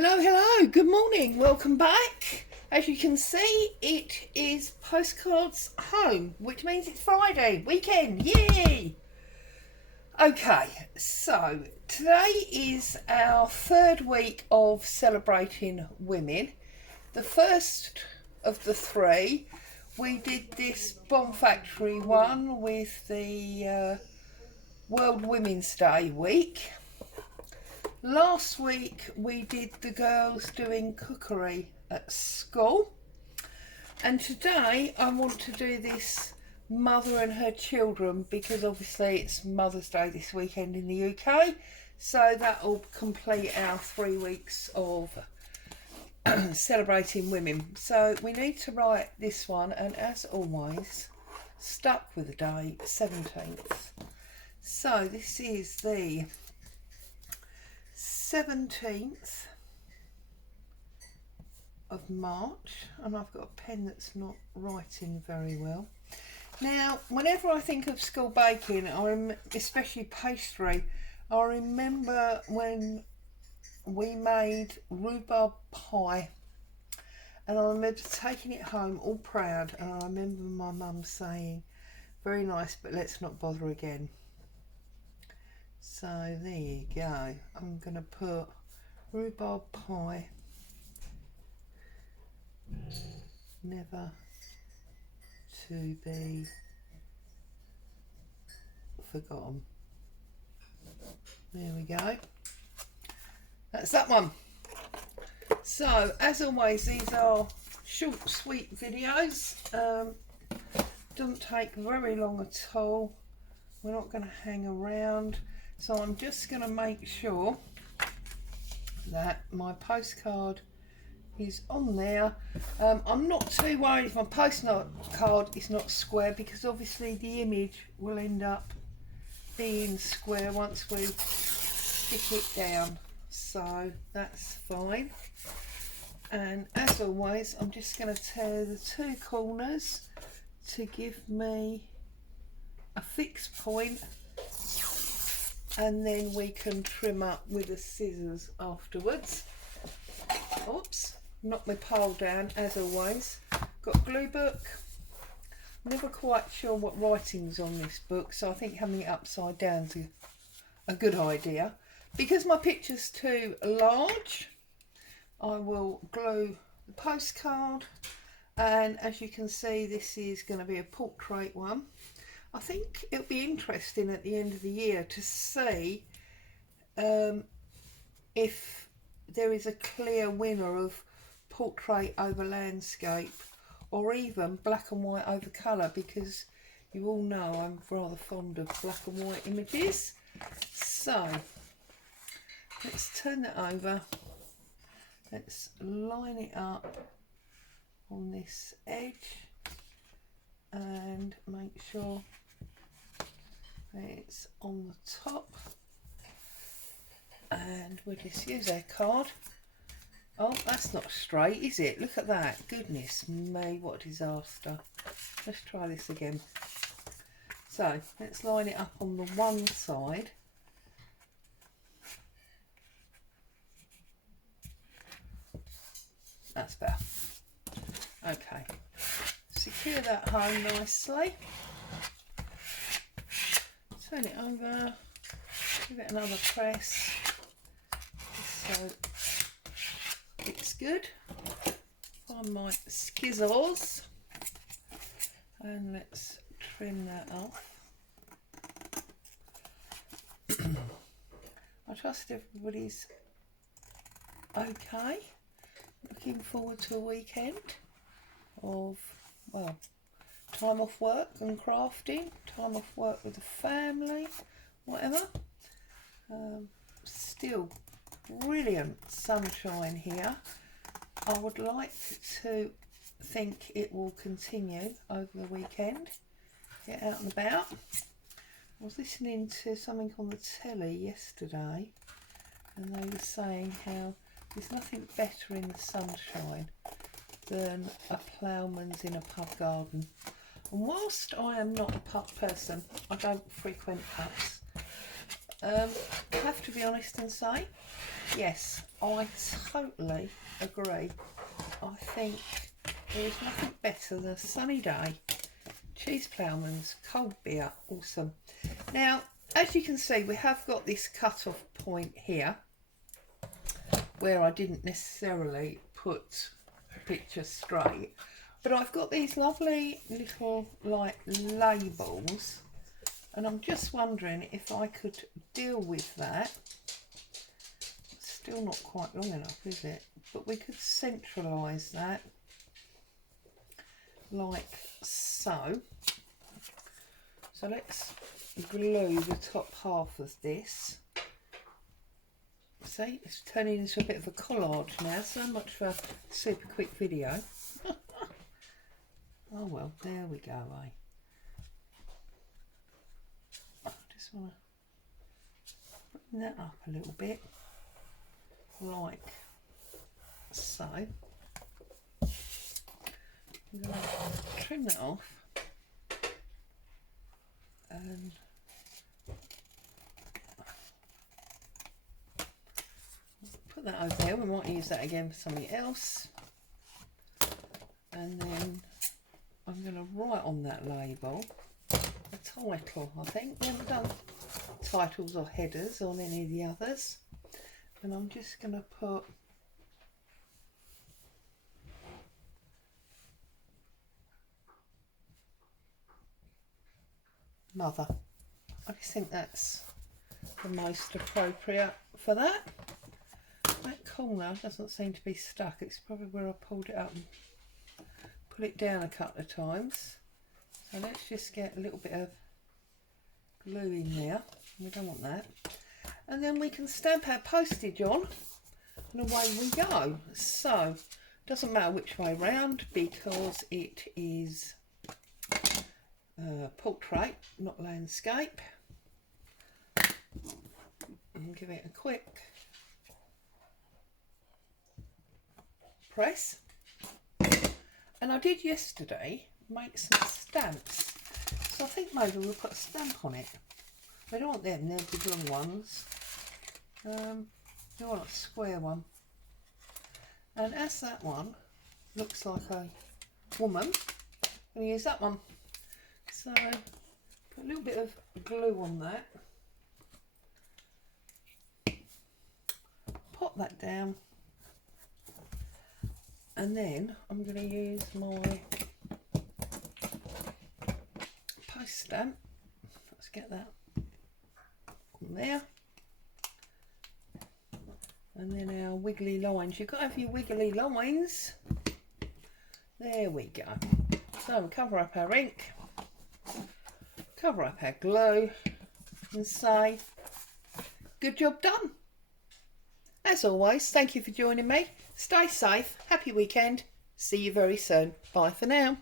Hello, good morning, welcome back. As you can see, it is Postcards Home, which means it's Friday, weekend, yay! Okay, so today is our third week of celebrating women. The first of the three, we did this Bomb Factory one with the World Women's Day week. Last week we did the girls doing cookery at school, and today I want to do this mother and her children because obviously it's Mother's Day this weekend in the UK, so that will complete our 3 weeks of celebrating women. So we need to write this one, and as always stuck with the date 17th. So this is the 17th of March, and I've got a pen that's not writing very well. Now, whenever I think of school baking, especially pastry, I remember when we made rhubarb pie, and I remember taking it home all proud, and I remember my mum saying, very nice, but let's not bother again. So there you go. I'm going to put rhubarb pie, never to be forgotten. There we go. That's that one. So as always, these are short, sweet videos. Don't take very long at all. We're not going to hang around. So I'm just going to make sure that my postcard is on there. I'm not too worried if my postcard is not square, because obviously the image will end up being square once we stick it down. So that's fine. And as always, I'm just going to tear the two corners to give me a fixed point, and then we can trim up with the scissors afterwards. Oops, knocked my pile down as always. Got a glue book. Never quite sure what writing's on this book, so I think having it upside down is a good idea. Because my picture's too large, I will glue the postcard, and as you can see, this is going to be a portrait one. I think it'll be interesting at the end of the year to see if there is a clear winner of portrait over landscape, or even black and white over colour, because you all know I'm rather fond of black and white images. So let's turn that over. Let's line it up on this edge and make sure it's on the top, and we'll just use our card. Oh, that's not straight, is it? Look at that. Goodness me, what a disaster. Let's try this again. So let's line it up on the one side. That's better. Okay, secure that home nicely. Turn it over, give it another press so it's good. Find my skizzles and let's trim that off. I trust everybody's okay. Looking forward to a weekend of, well, time off work and crafting, time off work with the family, whatever. Still brilliant sunshine here. I would like to think it will continue over the weekend. Get out and about. I was listening to something on the telly yesterday, and they were saying how there's nothing better in the sunshine than a ploughman's in a pub garden. And whilst I am not a pub person, I don't frequent pubs. I have to be honest and say yes, I totally agree. I think there's nothing better than a sunny day. Cheese Ploughman's cold beer, awesome. Now, as you can see, we have got this cut-off point here where I didn't necessarily put the picture straight, but I've got these lovely little like labels, and I'm just wondering if I could deal with that. It's still not quite long enough, is it? But we could centralise that like so. So let's glue the top half of this. See, it's turning into a bit of a collage now. So much for a super quick video. Oh well, there we go, eh? I just want to bring that up a little bit, like so. I'm going to trim that off and put that over there. We might use that again for something else. And then I'm going to write on that label a title. I think we haven't done titles or headers on any of the others, and I'm just going to put Mother. I just think that's the most appropriate for that. That corner doesn't seem to be stuck. It's probably where I pulled it up and put it down a couple of times. So let's just get a little bit of glue in there. We don't want that. And then we can stamp our postage on and away we go. So doesn't matter which way round because it is portrait, not landscape. And give it a quick press. And I did yesterday make some stamps, so I think maybe we'll put a stamp on it. We don't want them, they're big long ones. We want a square one. And as that one looks like a woman, I'm going to use that one. So put a little bit of glue on that. Pop that down. And then I'm going to use my post stamp. Let's get that on there. And then our wiggly lines. You've got to have your wiggly lines. There we go. So we'll cover up our ink, cover up our glue, and say, good job done. As always, thank you for joining me. Stay safe, happy weekend, see you very soon. Bye for now.